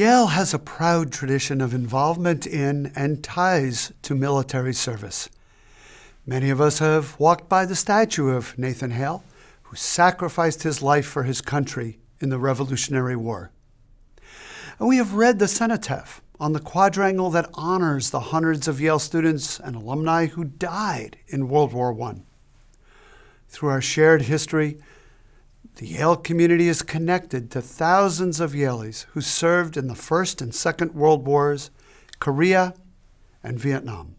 Yale has a proud tradition of involvement in and ties to military service. Many of us have walked by the statue of Nathan Hale, who sacrificed his life for his country in the Revolutionary War. And we have read the cenotaph on the quadrangle that honors the hundreds of Yale students and alumni who died in World War I. Through our shared history, the Yale community is connected to thousands of Yalies who served in the First and Second World Wars, Korea, and Vietnam.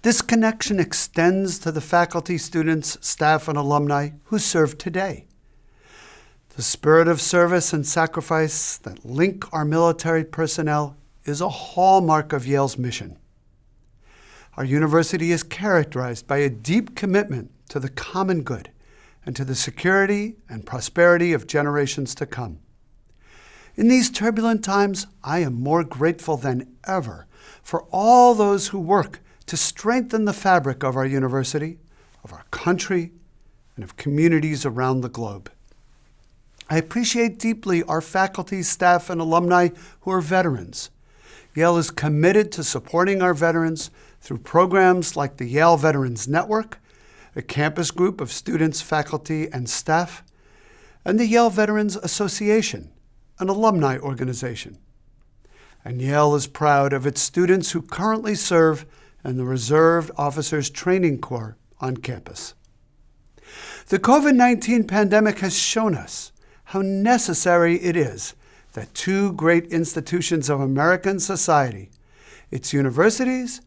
This connection extends to the faculty, students, staff, and alumni who serve today. The spirit of service and sacrifice that link our military personnel is a hallmark of Yale's mission. Our university is characterized by a deep commitment to the common good and to the security and prosperity of generations to come. In these turbulent times, I am more grateful than ever for all those who work to strengthen the fabric of our university, of our country, and of communities around the globe. I appreciate deeply our faculty, staff, and alumni who are veterans. Yale is committed to supporting our veterans through programs like the Yale Veterans Network, a campus group of students, faculty, and staff, and the Yale Veterans Association, an alumni organization. And Yale is proud of its students who currently serve in the Reserve Officers Training Corps on campus. The COVID-19 pandemic has shown us how necessary it is that two great institutions of American society, its universities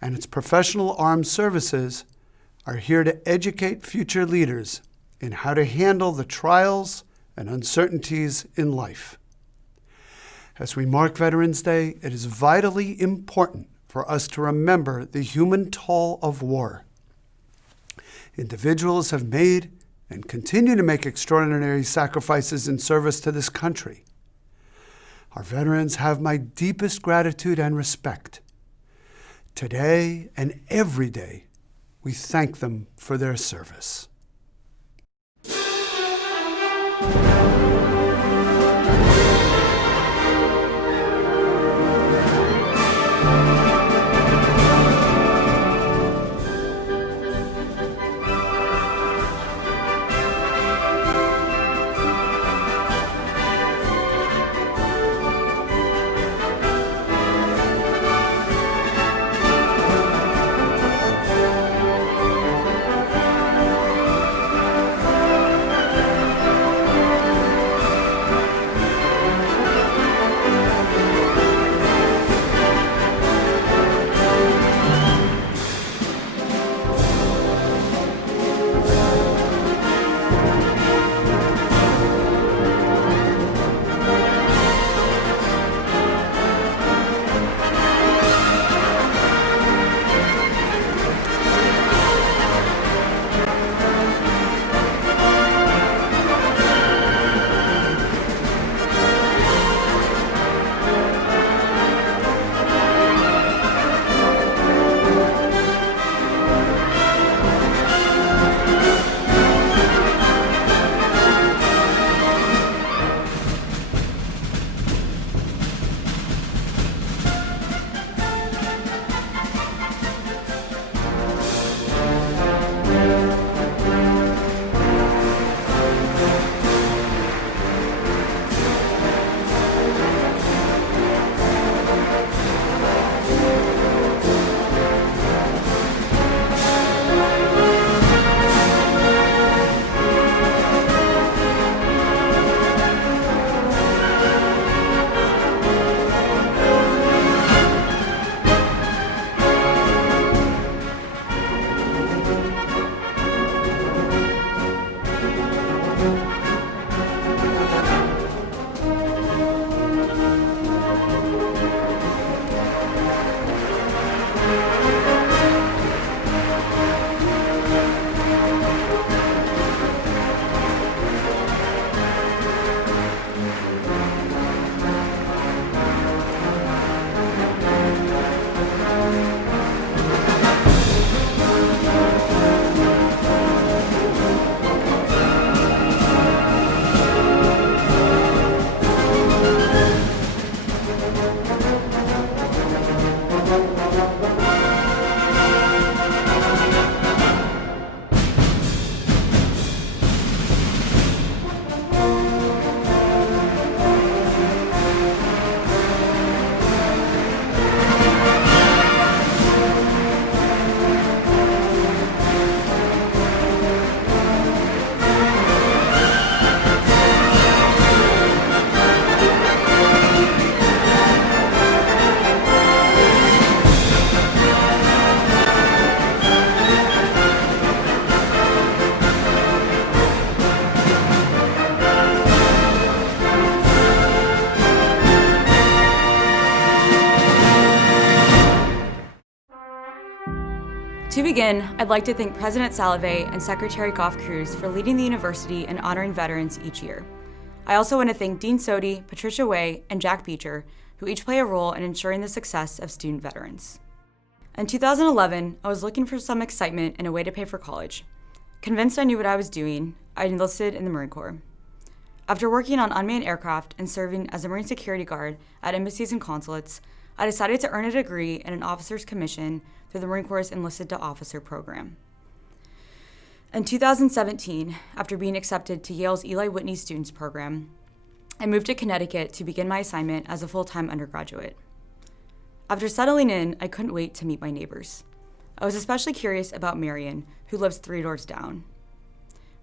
and its professional armed services, are here to educate future leaders in how to handle the trials and uncertainties in life. As we mark Veterans Day, it is vitally important for us to remember the human toll of war. Individuals have made and continue to make extraordinary sacrifices in service to this country. Our veterans have my deepest gratitude and respect. Today and every day, we thank them for their service. To begin, I'd like to thank President Salovey and Secretary Goff Cruz for leading the university and honoring veterans each year. I also want to thank Dean Sodi, Patricia Way, and Jack Beecher, who each play a role in ensuring the success of student veterans. In 2011, I was looking for some excitement and a way to pay for college. Convinced I knew what I was doing, I enlisted in the Marine Corps. After working on unmanned aircraft and serving as a Marine security guard at embassies and consulates, I decided to earn a degree and an officer's commission through the Marine Corps' Enlisted to Officer program. In 2017, after being accepted to Yale's Eli Whitney Students Program, I moved to Connecticut to begin my assignment as a full-time undergraduate. After settling in, I couldn't wait to meet my neighbors. I was especially curious about Marion, who lives 3 doors down.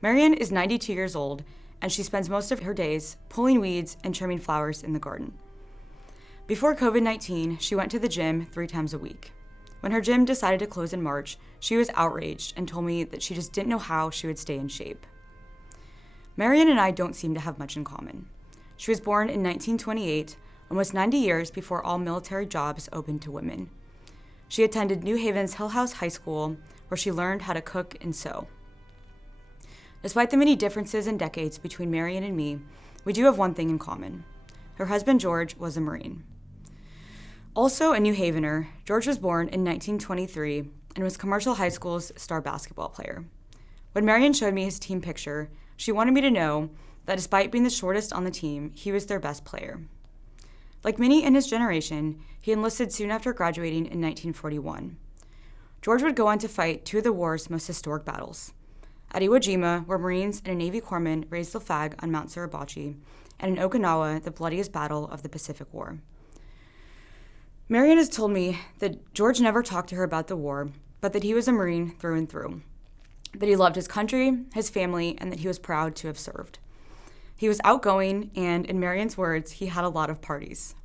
Marion is 92 years old, and she spends most of her days pulling weeds and trimming flowers in the garden. Before COVID-19, she went to the gym 3 times a week. When her gym decided to close in March, she was outraged and told me that she just didn't know how she would stay in shape. Marion and I don't seem to have much in common. She was born in 1928, almost 90 years before all military jobs opened to women. She attended New Haven's Hill House High School, where she learned how to cook and sew. Despite the many differences in decades between Marion and me, we do have one thing in common. Her husband, George, was a Marine. Also a New Havener, George was born in 1923 and was Commercial High School's star basketball player. When Marion showed me his team picture, she wanted me to know that despite being the shortest on the team, he was their best player. Like many in his generation, he enlisted soon after graduating in 1941. George would go on to fight 2 of the war's most historic battles. At Iwo Jima, where Marines and a Navy corpsman raised the flag on Mount Suribachi, and in Okinawa, the bloodiest battle of the Pacific War. Marion has told me that George never talked to her about the war, but that he was a Marine through and through, that he loved his country, his family, and that he was proud to have served. He was outgoing, and in Marion's words, he had a lot of parties.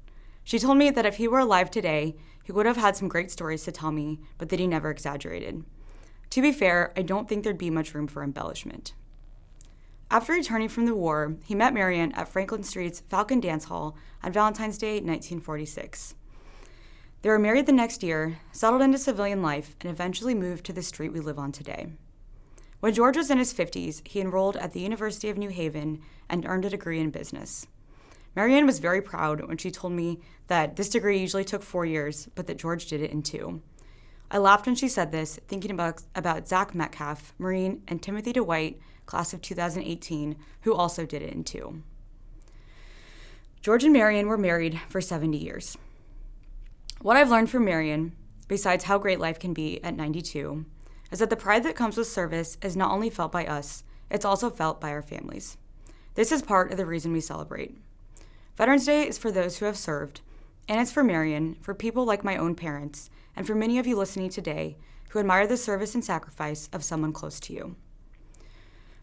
She told me that if he were alive today, he would have had some great stories to tell me, but that he never exaggerated. To be fair, I don't think there'd be much room for embellishment. After returning from the war, he met Marion at Franklin Street's Falcon Dance Hall on Valentine's Day, 1946. They were married the next year, settled into civilian life, and eventually moved to the street we live on today. When George was in his 50s, he enrolled at the University of New Haven and earned a degree in business. Marion was very proud when she told me that this degree usually took 4 years, but that George did it in 2. I laughed when she said this, thinking about Zach Metcalf, Marine, and Timothy DeWhite, class of 2018, who also did it in 2. George and Marion were married for 70 years. What I've learned from Marion, besides how great life can be at 92, is that the pride that comes with service is not only felt by us, it's also felt by our families. This is part of the reason we celebrate. Veterans Day is for those who have served, and it's for Marion, for people like my own parents, and for many of you listening today who admire the service and sacrifice of someone close to you.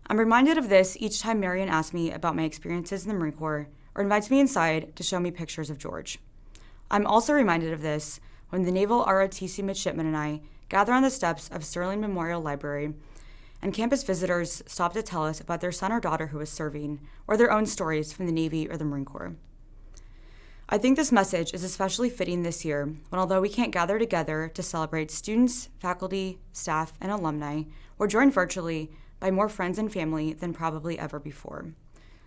I'm reminded of this each time Marion asks me about my experiences in the Marine Corps or invites me inside to show me pictures of George. I'm also reminded of this when the Naval ROTC midshipmen and I gather on the steps of Sterling Memorial Library and campus visitors stop to tell us about their son or daughter who is serving or their own stories from the Navy or the Marine Corps. I think this message is especially fitting this year when, although we can't gather together to celebrate students, faculty, staff, and alumni, we're joined virtually by more friends and family than probably ever before.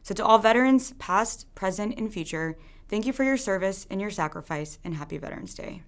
So to all veterans, past, present, and future, thank you for your service and your sacrifice, and happy Veterans Day.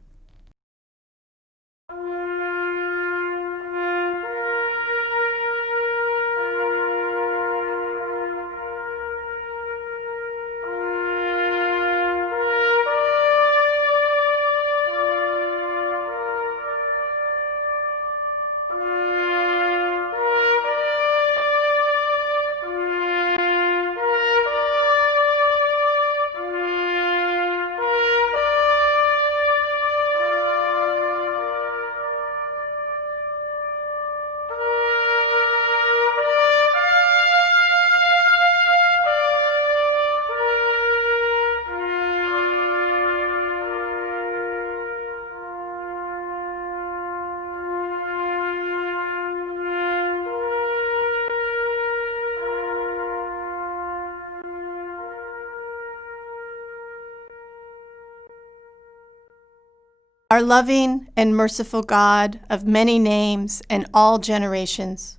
Our loving and merciful God of many names and all generations,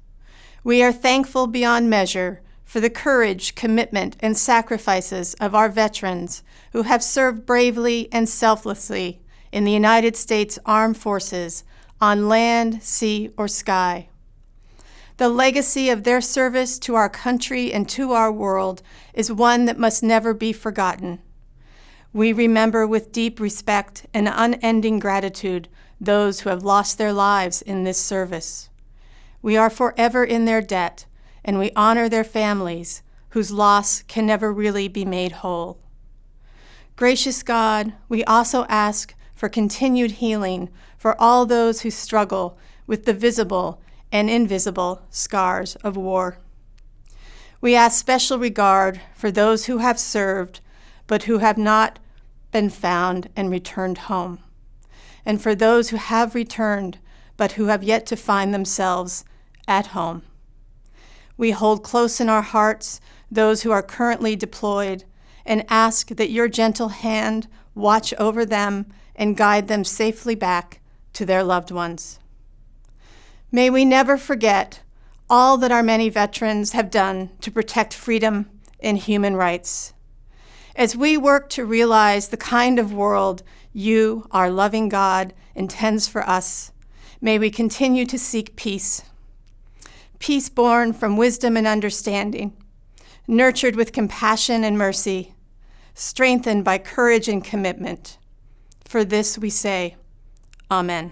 we are thankful beyond measure for the courage, commitment, and sacrifices of our veterans who have served bravely and selflessly in the United States Armed Forces on land, sea, or sky. The legacy of their service to our country and to our world is one that must never be forgotten. We remember with deep respect and unending gratitude those who have lost their lives in this service. We are forever in their debt, and we honor their families, whose loss can never really be made whole. Gracious God, we also ask for continued healing for all those who struggle with the visible and invisible scars of war. We ask special regard for those who have served but who have not been found and returned home, and for those who have returned but who have yet to find themselves at home. We hold close in our hearts those who are currently deployed and ask that your gentle hand watch over them and guide them safely back to their loved ones. May we never forget all that our many veterans have done to protect freedom and human rights. As we work to realize the kind of world you, our loving God, intends for us, may we continue to seek peace. Peace born from wisdom and understanding, nurtured with compassion and mercy, strengthened by courage and commitment. For this we say, Amen.